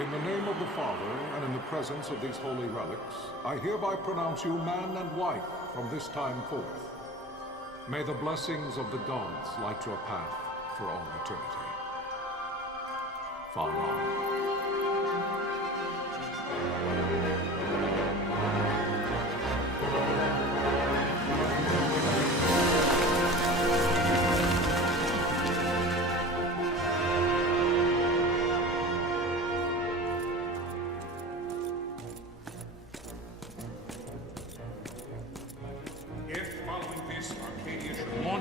In the name of the Father, and in the presence of these holy relics, I hereby pronounce you man and wife from this time forth. May the blessings of the gods light your path for all eternity. Far on.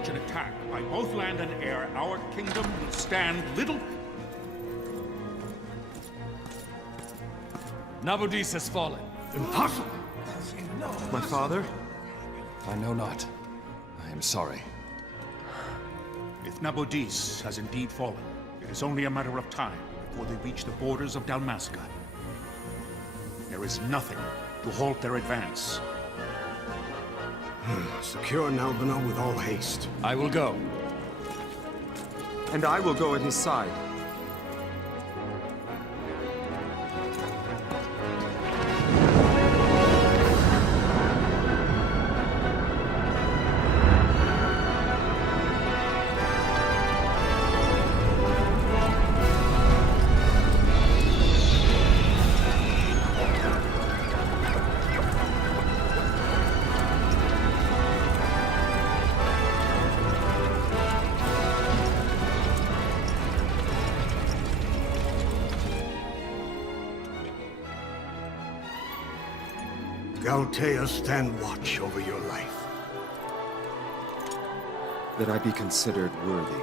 An attack by both land and air, our kingdom will stand little. Nabudis has fallen. Impossible! My father? I know not. I am sorry. If Nabudis has indeed fallen, it is only a matter of time before they reach the borders of Dalmasca. There is nothing to halt their advance. Secure Nalbina with all haste. I will go. And I will go at his side. Galtea, stand watch over your life. That I be considered worthy.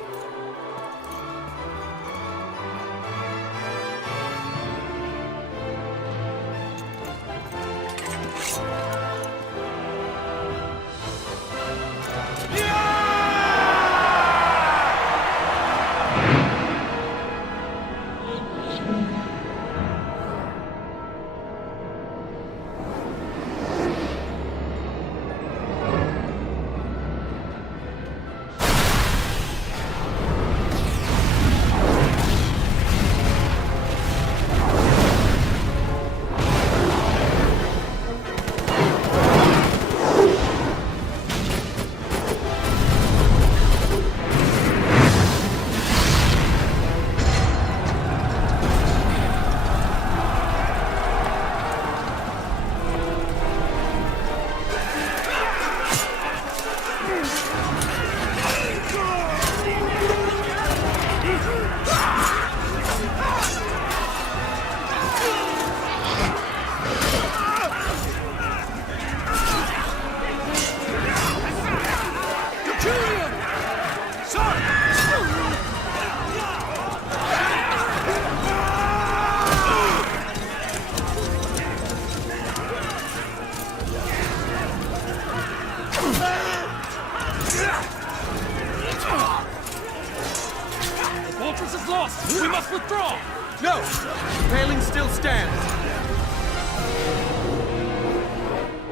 We must withdraw! No! The paling still stands!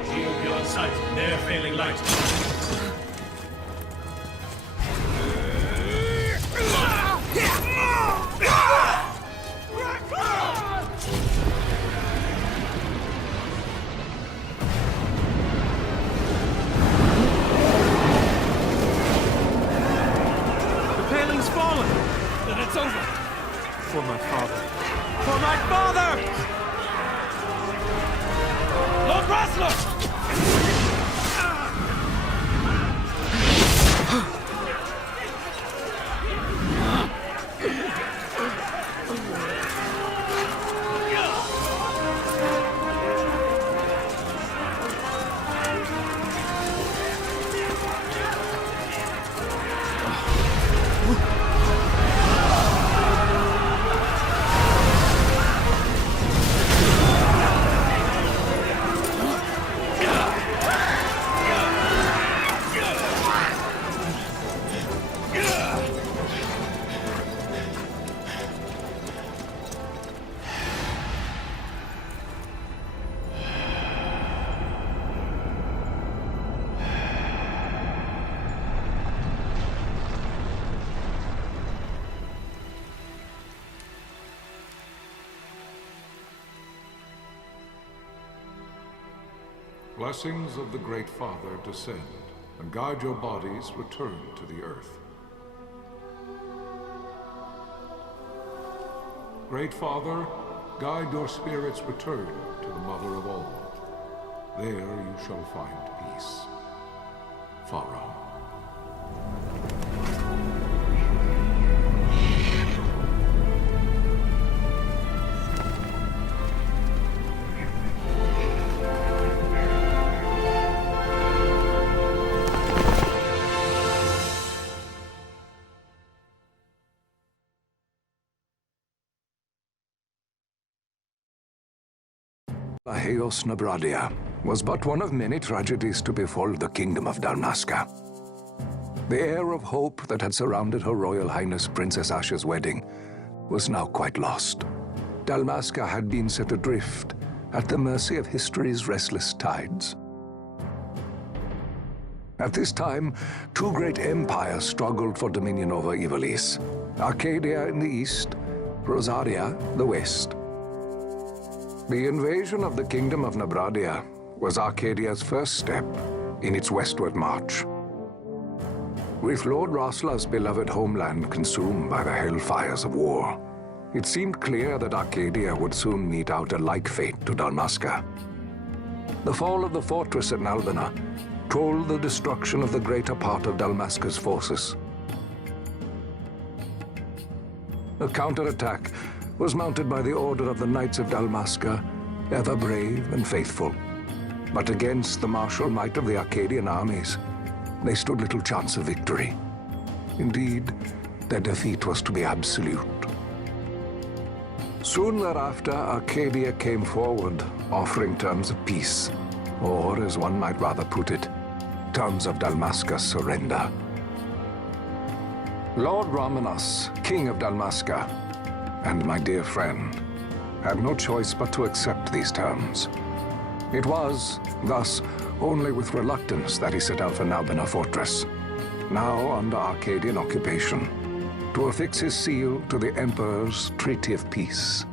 Shield beyond sight, ne'er failing light. The paling's fallen! Then it's over! For my father. For my father! Lord Rasler! Blessings of the Great Father descend, and guide your bodies return to the earth. Great Father, guide your spirits return to the Mother of all. There you shall find peace. Pharaoh. Laheos Nabradia was but one of many tragedies to befall the kingdom of Dalmasca. The air of hope that had surrounded Her Royal Highness Princess Asha's wedding was now quite lost. Dalmasca had been set adrift at the mercy of history's restless tides. At this time, two great empires struggled for dominion over Ivalice: Arcadia in the east, Rosaria the west. The invasion of the Kingdom of Nabradia was Arcadia's first step in its westward march. With Lord Rosla's beloved homeland consumed by the hellfires of war, it seemed clear that Arcadia would soon mete out a like fate to Dalmasca. The fall of the fortress at Nalbina told the destruction of the greater part of Dalmasca's forces. A counterattack was mounted by the order of the Knights of Dalmasca, ever brave and faithful. But against the martial might of the Arcadian armies, they stood little chance of victory. Indeed, their defeat was to be absolute. Soon thereafter, Arcadia came forward, offering terms of peace, or, as one might rather put it, terms of Dalmasca's surrender. Lord Romanos, King of Dalmasca, and my dear friend, had no choice but to accept these terms. It was, thus, only with reluctance that he set out for Nalbina Fortress, now under Arcadian occupation, to affix his seal to the Emperor's Treaty of Peace.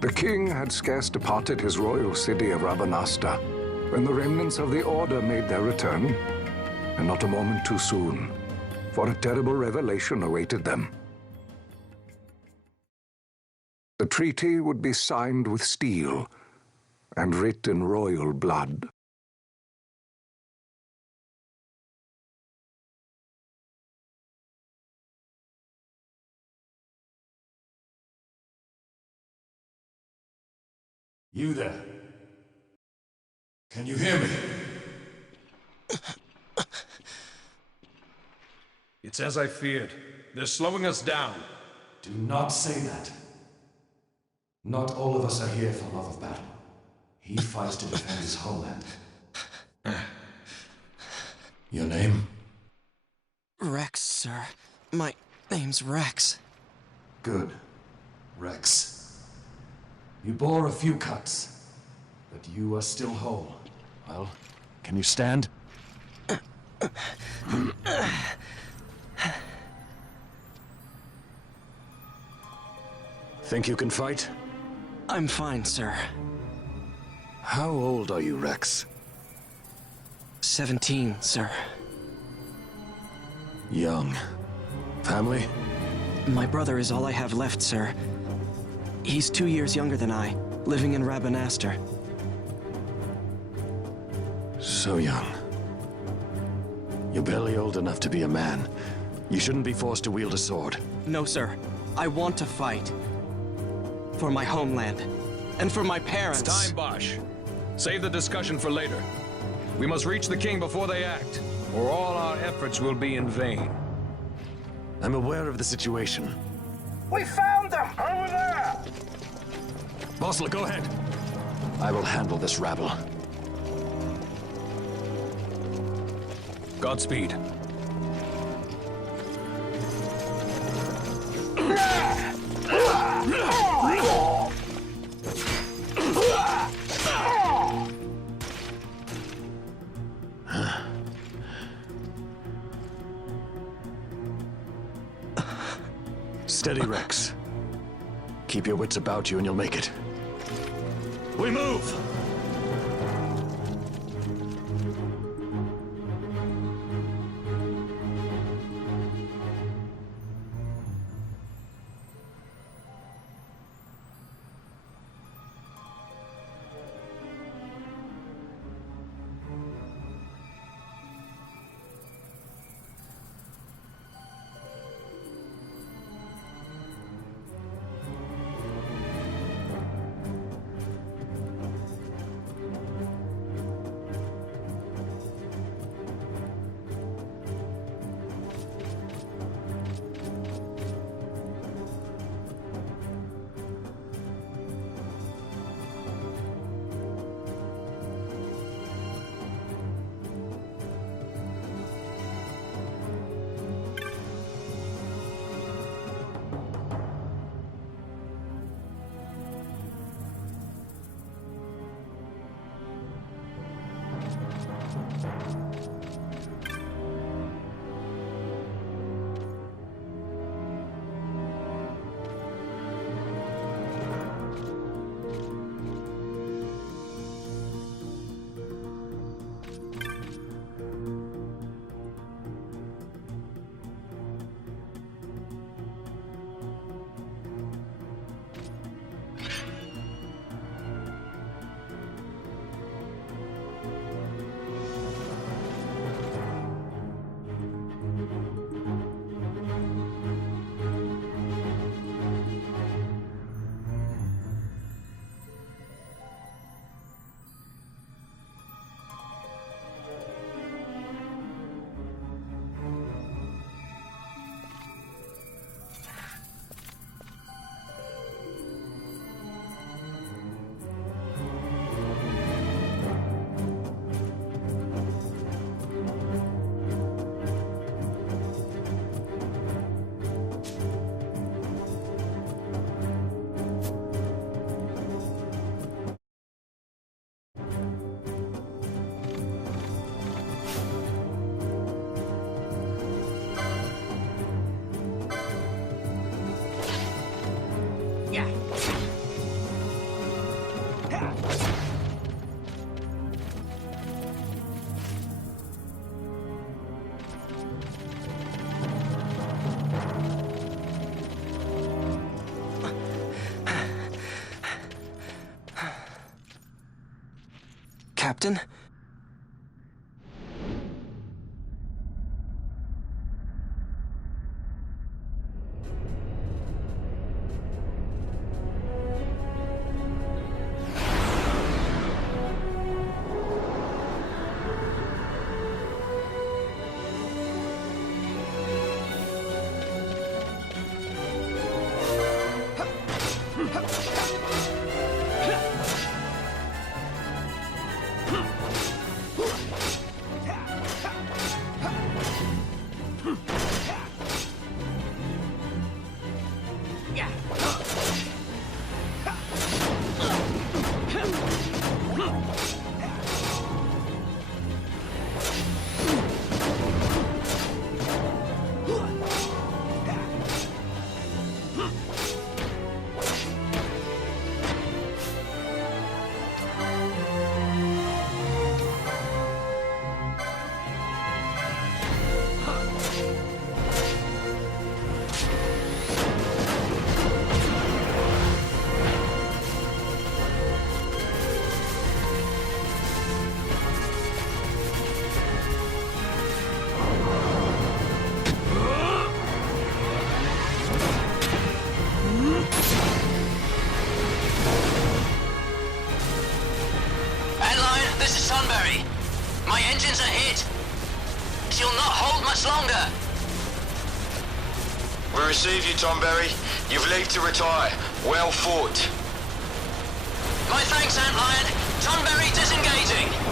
The king had scarce departed his royal city of Rabanasta when the remnants of the Order made their return, and not a moment too soon, for a terrible revelation awaited them. The treaty would be signed with steel and writ in royal blood. You there? Can you hear me? It's as I feared. They're slowing us down. Do not say that. Not all of us are here for love of battle. He fights to defend his homeland. Your name? Rex, sir. My name's Rex. Good. Rex. You bore a few cuts, but you are still whole. Well, can you stand? Think you can fight? I'm fine, sir. How old are you, Rex? 17, sir. Young. Family? My brother is all I have left, sir. He's 2 years younger than I, living in Rabanastre. So young. You're barely old enough to be a man. You shouldn't be forced to wield a sword. No, sir. I want to fight. For my homeland. And for my parents. It's time, Bosch. Save the discussion for later. We must reach the king before they act, or all our efforts will be in vain. I'm aware of the situation. We found them! Over there! Bosler, go ahead. I will handle this rabble. Godspeed. Steady, Rex. Keep your wits about you and you'll make it. We move! Captain? My engines are hit. She'll not hold much longer. We receive you, Tonberry. You've leave to retire. Well fought. My thanks, Antlion. Tonberry disengaging.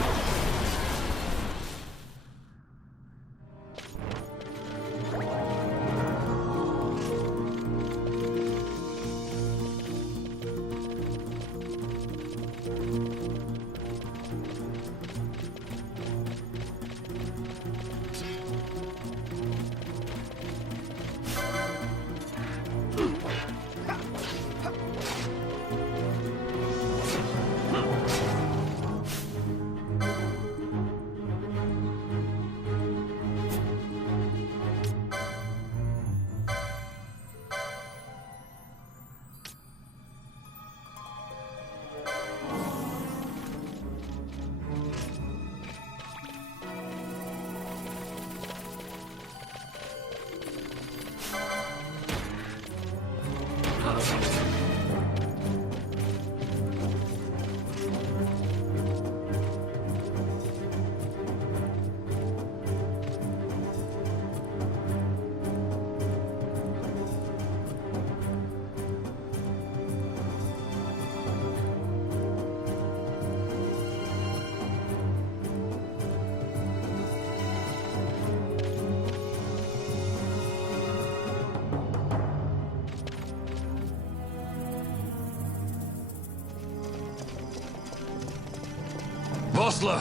Vossler!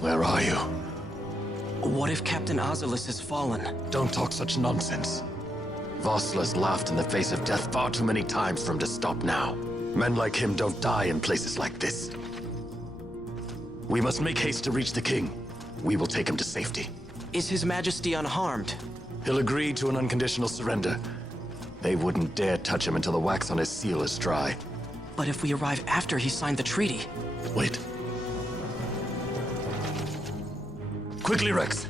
Where are you? What if Captain Azulis has fallen? Don't talk such nonsense. Vossler's laughed in the face of death far too many times for him to stop now. Men like him don't die in places like this. We must make haste to reach the king. We will take him to safety. Is His Majesty unharmed? He'll agree to an unconditional surrender. They wouldn't dare touch him until the wax on his seal is dry. But if we arrive after he signed the treaty... Wait. Quickly, Rex.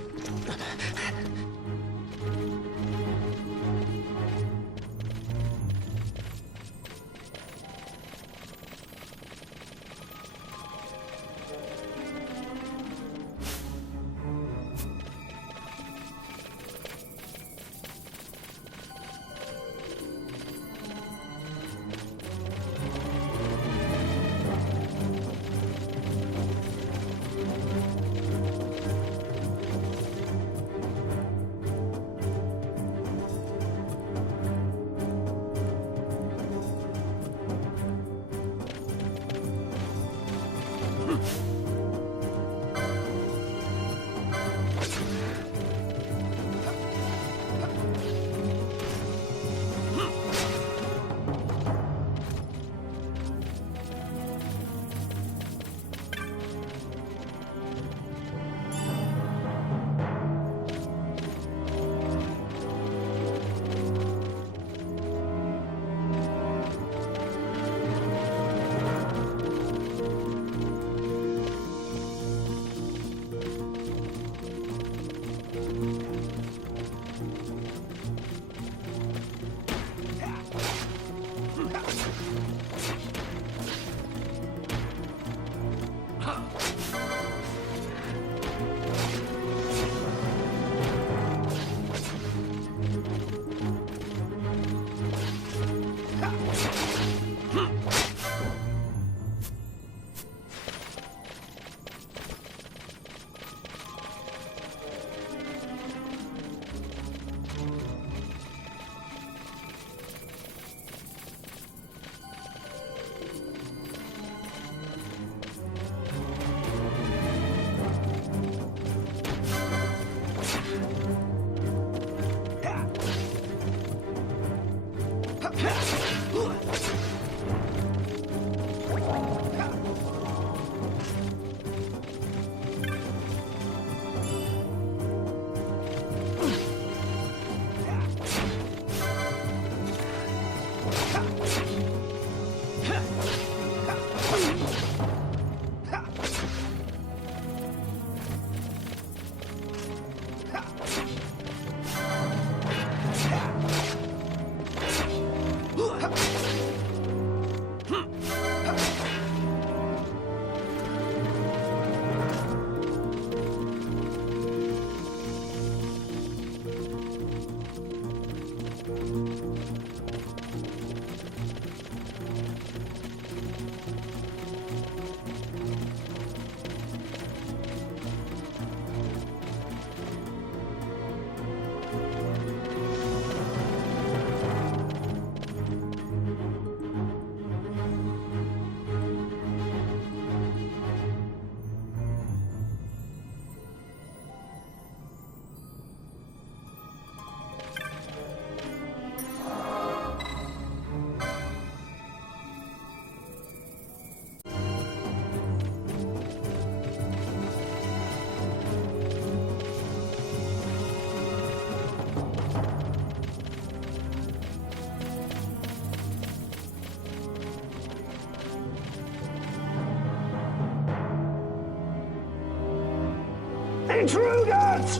Intruders!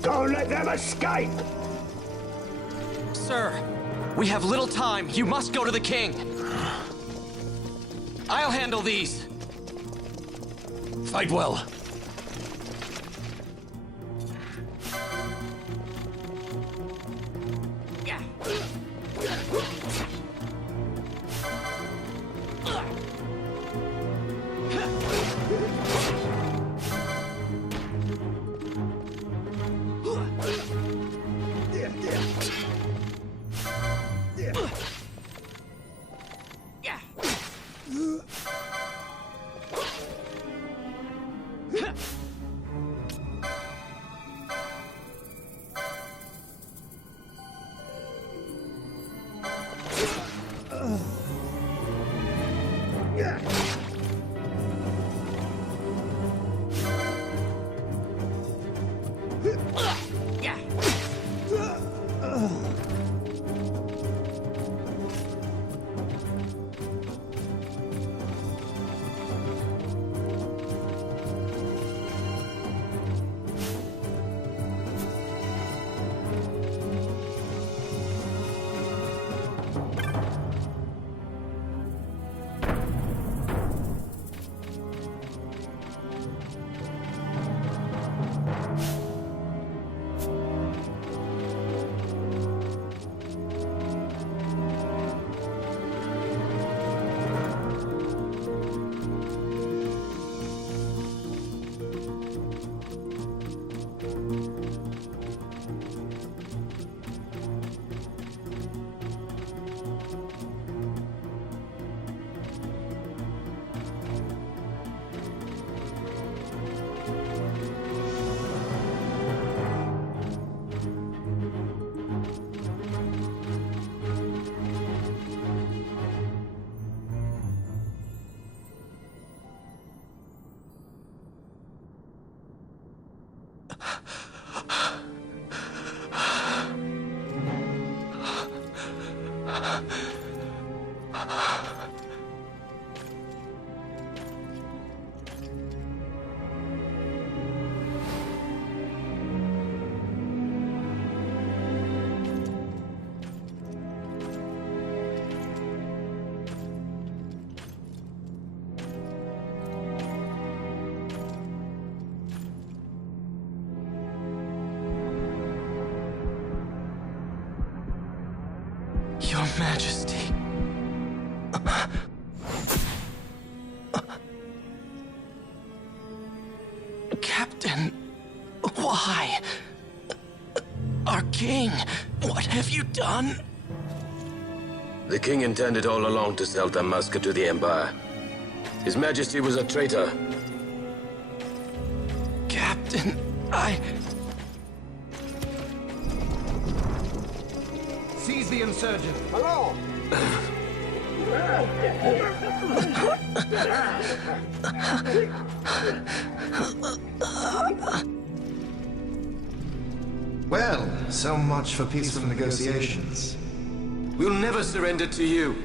Don't let them escape! Sir, we have little time. You must go to the king. I'll handle these. Fight well. Your Majesty. Captain, why? Our king, what have you done? The king intended all along to sell Dalmasca to the Empire. His Majesty was a traitor. Captain, Seize the insurgent. Hello! Well, so much for peaceful negotiations. We'll never surrender to you.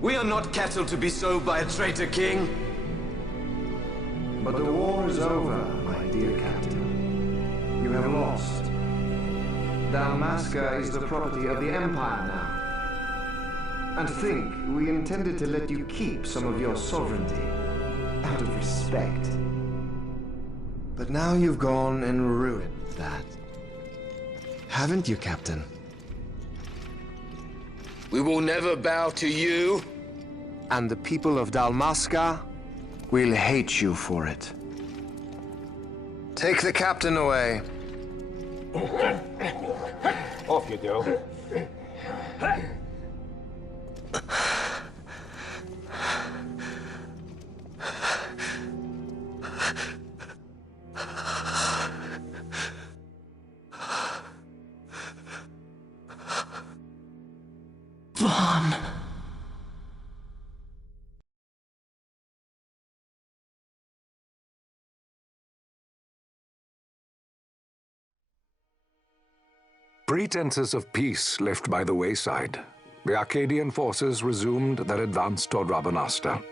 We are not cattle to be sold by a traitor king. But the war is over, my dear captain. You have lost. Dalmasca is the property of the Empire now. And think, we intended to let you keep some of your sovereignty, out of respect. But now you've gone and ruined that. Haven't you, Captain? We will never bow to you. And the people of Dalmasca will hate you for it. Take the captain away. Off you go. Vaughn. Pretenses of peace left by the wayside, the Arcadian forces resumed their advance toward Rabanasta.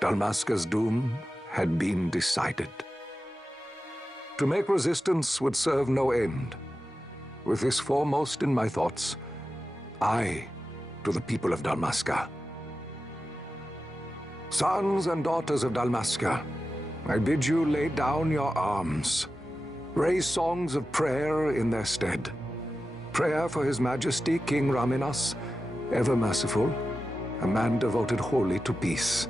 Dalmasca's doom had been decided. To make resistance would serve no end. With this foremost in my thoughts, I to the people of Dalmasca. Sons and daughters of Dalmasca, I bid you lay down your arms. Raise songs of prayer in their stead. Prayer for His Majesty King Raminas, ever merciful, a man devoted wholly to peace.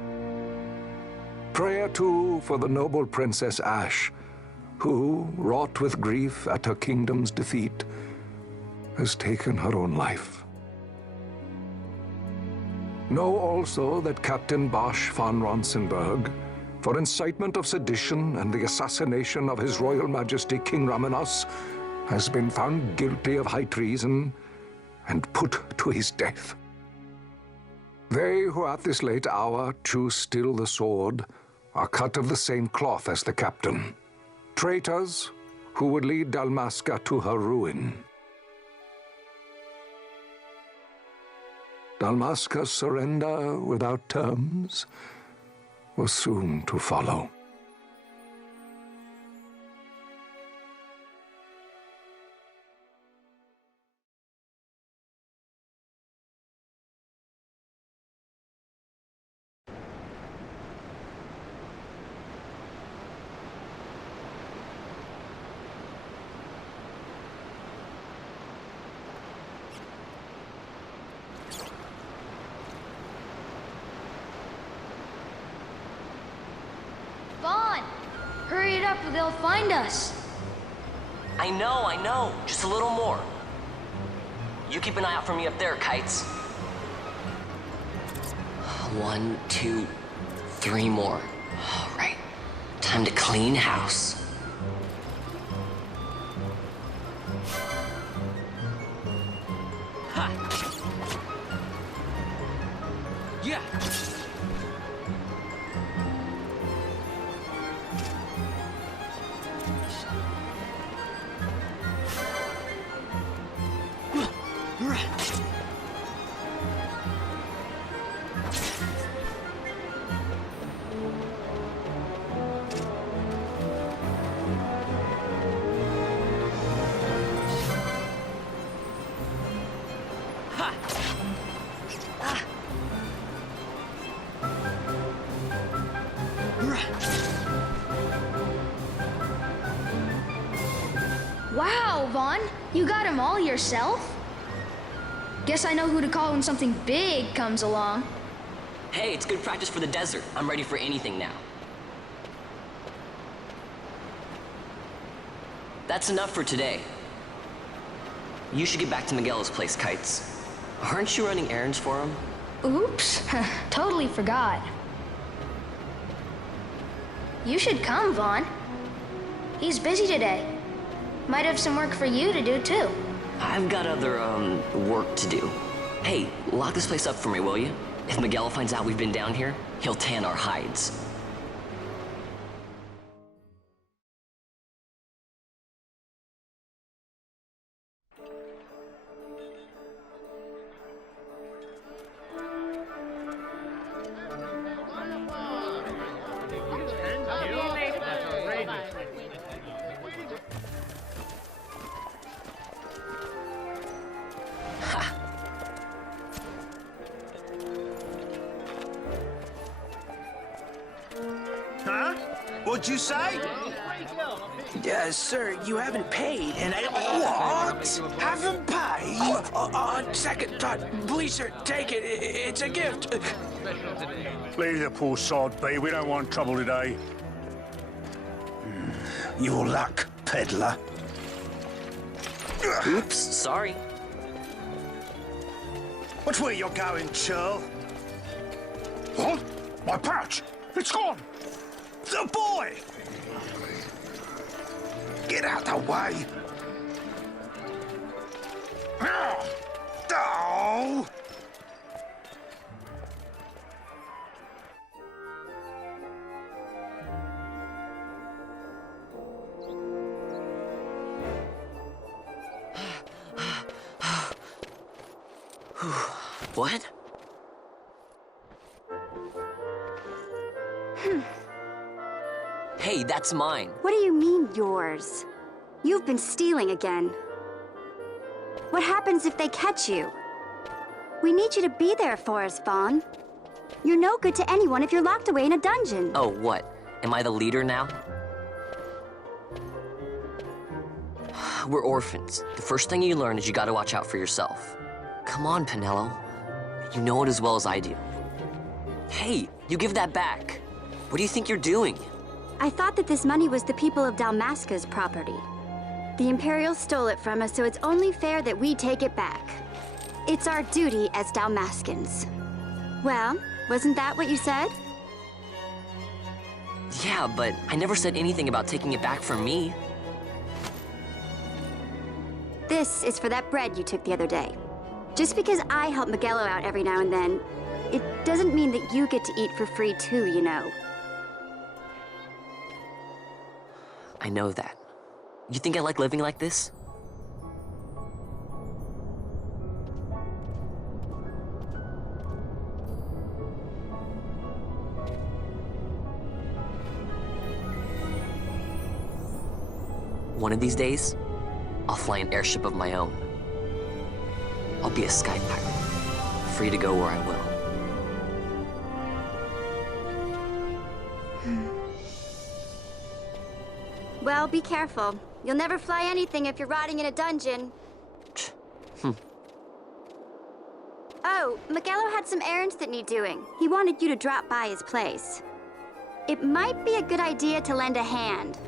Prayer, too, for the noble Princess Ash, who, wrought with grief at her kingdom's defeat, has taken her own life. Know also that Captain Bosch von Ronsenberg, for incitement of sedition and the assassination of His Royal Majesty King Raminas, has been found guilty of high treason and put to his death. They who at this late hour choose still the sword are cut of the same cloth as the captain, traitors who would lead Dalmasca to her ruin. Dalmasca's surrender without terms was soon to follow. Vaughn! Hurry it up or they'll find us! I know. Just a little more. You keep an eye out for me up there, Kites. 1, 2, 3 more. All right. Time to clean house. Ha! Yeah! Wow, Vaughn! You got him all yourself? Guess I know who to call when something big comes along. Hey, it's good practice for the desert. I'm ready for anything now. That's enough for today. You should get back to Miguel's place, Kites. Aren't you running errands for him? Oops, totally forgot. You should come, Vaughn. He's busy today. Might have some work for you to do, too. I've got other, work to do. Hey, lock this place up for me, will you? If Miguel finds out we've been down here, he'll tan our hides. Huh? What'd you say? Sir, you haven't paid, and I... What? Haven't paid? On second thought, please, sir, take it. It's a gift. Leave the poor sod be. We don't want trouble today. Your luck, peddler. Oops, sorry. Watch where you're going, churl. What? My pouch! It's gone! The boy! Get out the way! Oh! What? Hey, that's mine. What do you mean, yours? You've been stealing again. What happens if they catch you? We need you to be there for us, Vaughn. You're no good to anyone if you're locked away in a dungeon. Oh, what? Am I the leader now? We're orphans. The first thing you learn is you gotta watch out for yourself. Come on, Pinello. You know it as well as I do. Hey, you give that back. What do you think you're doing? I thought that this money was the people of Dalmasca's property. The Imperials stole it from us, so it's only fair that we take it back. It's our duty as Dalmascans. Well, wasn't that what you said? Yeah, but I never said anything about taking it back from me. This is for that bread you took the other day. Just because I help Miguelo out every now and then, it doesn't mean that you get to eat for free too, you know. I know that. You think I like living like this? One of these days, I'll fly an airship of my own. I'll be a sky pirate, free to go where I will. Well, be careful. You'll never fly anything if you're rotting in a dungeon. Oh, Miguelo had some errands that need doing. He wanted you to drop by his place. It might be a good idea to lend a hand.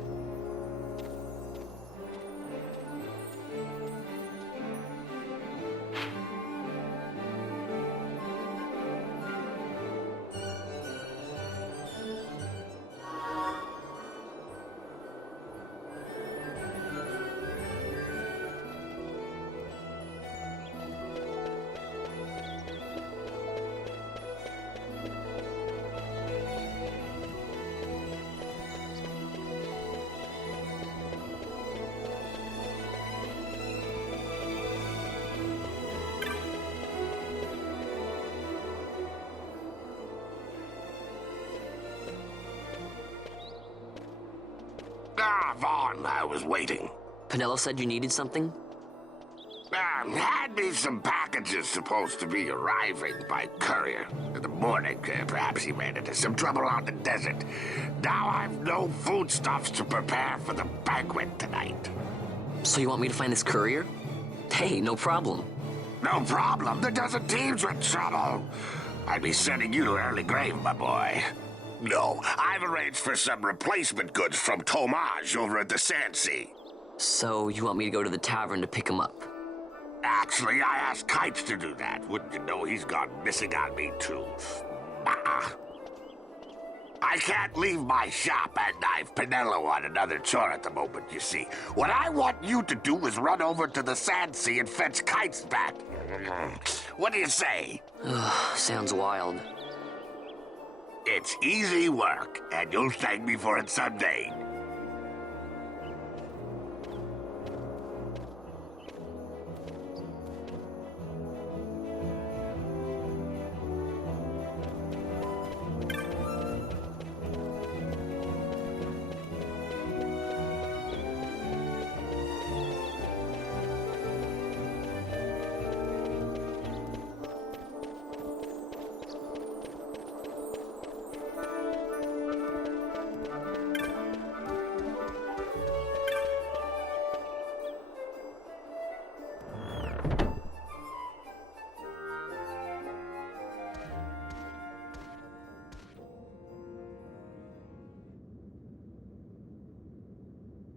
Vaughn, I was waiting. Pinello said you needed something? Had me some packages supposed to be arriving by courier in the morning. Perhaps he ran into some trouble on the desert. Now I've no foodstuffs to prepare for the banquet tonight. So you want me to find this courier? Hey, no problem. No problem. The desert teem's with trouble. I'd be sending you to early grave, my boy. No, I've arranged for some replacement goods from Tomage over at the Sandsea. So you want me to go to the tavern to pick him up? Actually, I asked Kites to do that. Wouldn't you know he's gone missing on me, too? I can't leave my shop, and I've Pinello on another chore at the moment, you see. What I want you to do is run over to the Sandsea and fetch Kites back. What do you say? Sounds wild. It's easy work, and you'll thank me for it someday.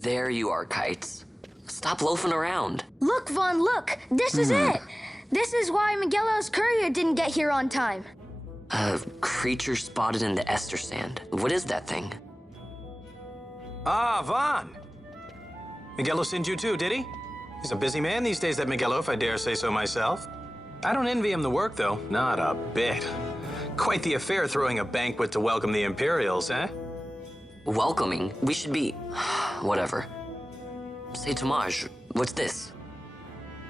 There you are, Kites. Stop loafing around. Look, Vaughn, look! This is it! This is why Miguelo's courier didn't get here on time. A creature spotted in the Ester Sand. What is that thing? Ah, Vaughn! Miguelo sent you too, did he? He's a busy man these days, that Miguelo, if I dare say so myself. I don't envy him the work, though. Not a bit. Quite the affair throwing a banquet to welcome the Imperials, eh? Welcoming? We should be... whatever. Say, Tomage, what's this?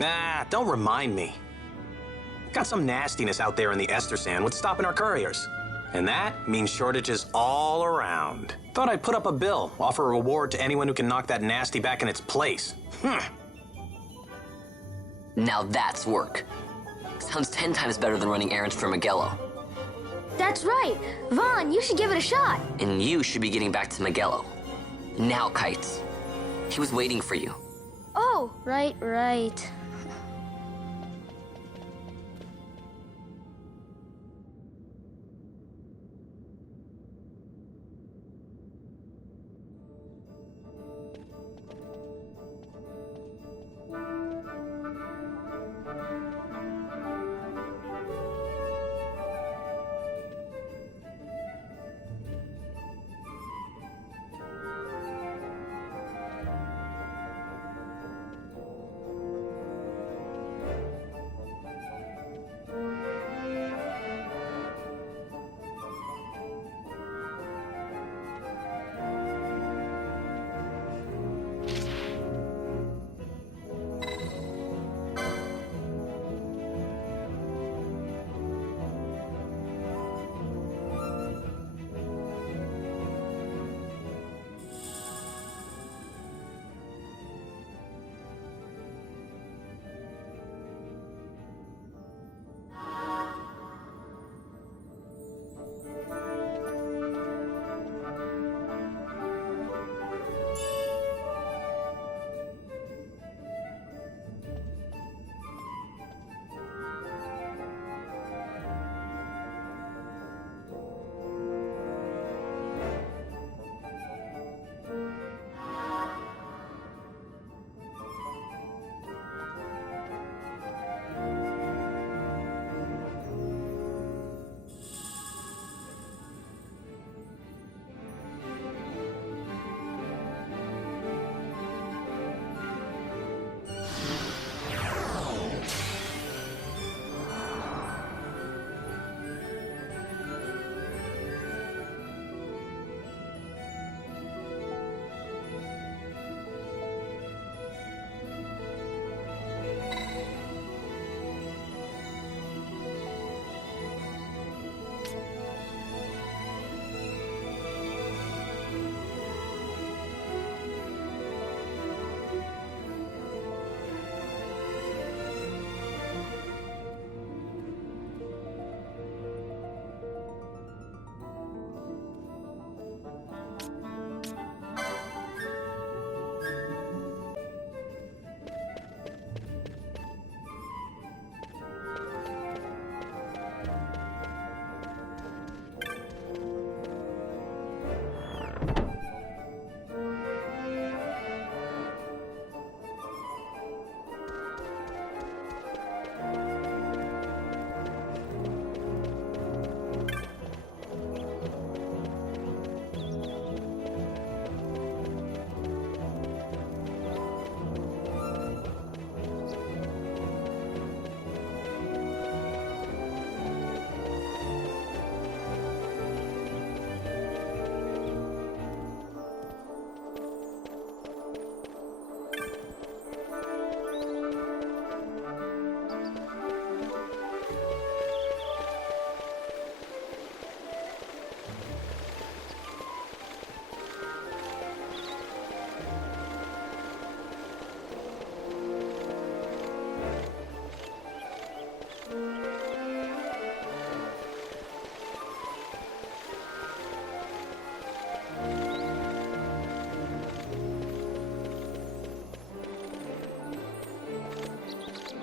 Nah, don't remind me. Got some nastiness out there in the Ester Sand. What's stopping our couriers? And that means shortages all around. Thought I'd put up a bill, offer a reward to anyone who can knock that nasty back in its place. Now that's work. Sounds 10 times better than running errands for Miguelo. That's right. Vaughn, you should give it a shot. And you should be getting back to Miguelo. Now, Kites. He was waiting for you. Oh, right.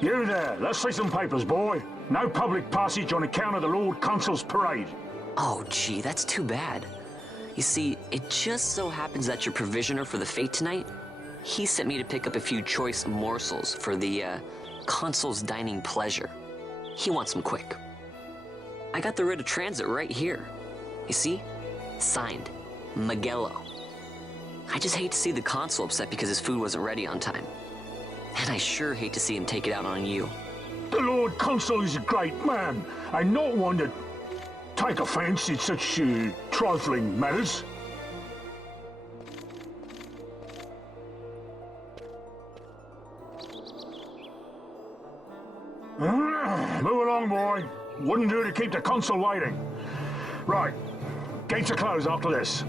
You there, let's see some papers, boy. No public passage on account of the Lord Consul's parade. Oh, gee, that's too bad. You see, it just so happens that your provisioner for the fete tonight, he sent me to pick up a few choice morsels for the, Consul's dining pleasure. He wants them quick. I got the writ of transit right here. You see? Signed, Magello. I just hate to see the Consul upset because his food wasn't ready on time. And I sure hate to see him take it out on you. The Lord Consul is a great man, and not one to take offense in such trifling matters. Move along, boy. Wouldn't do to keep the Consul waiting. Right. Gates are closed after this.